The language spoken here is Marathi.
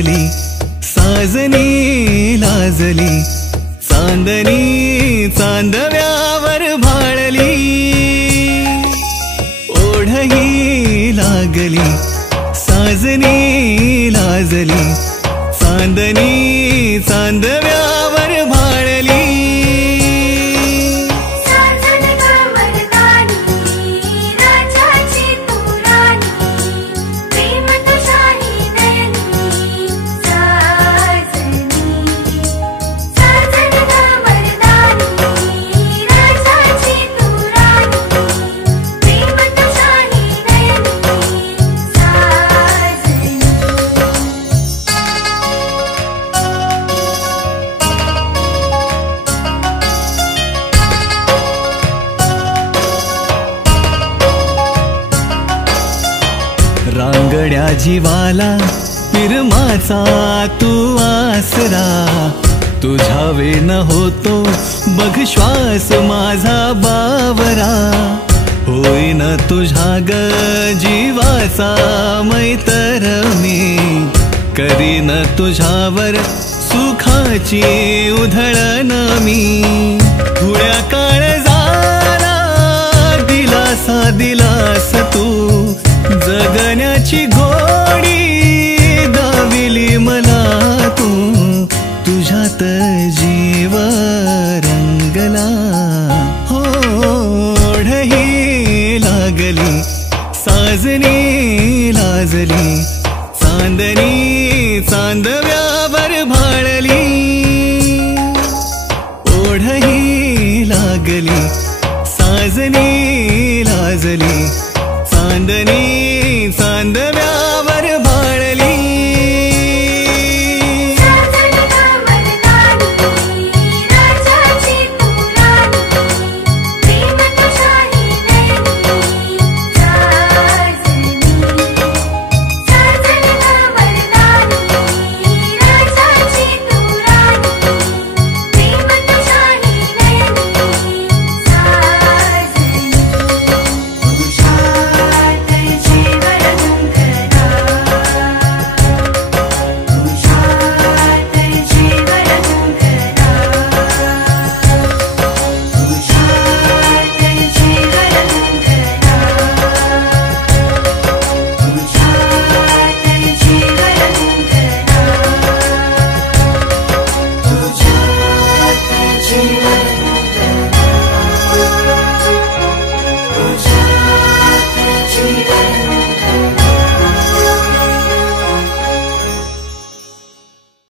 लाजली साजनी लाजली चांदणी चांदव्यावर भाळली ओढही लागली साजनी लाजली चांदणी चांदव्यावर भाळली रांगड्या जीवाला पिरमाचा तू आसरा तुझ्या वेन होतो बघ श्वास माझा बावरा होईन तुझ्या ग जीवाचा मैतर मी करीन तुझ्यावर सुखाची उधळण मी थोड्या काळजाला दिलासा दिलास तू जगण्याची गोडी दाविली मला तू तुझ्यात जीव रंगला ओढही लागली साजनी लाजली चांदणी चांदव्यावर भाळली ओढही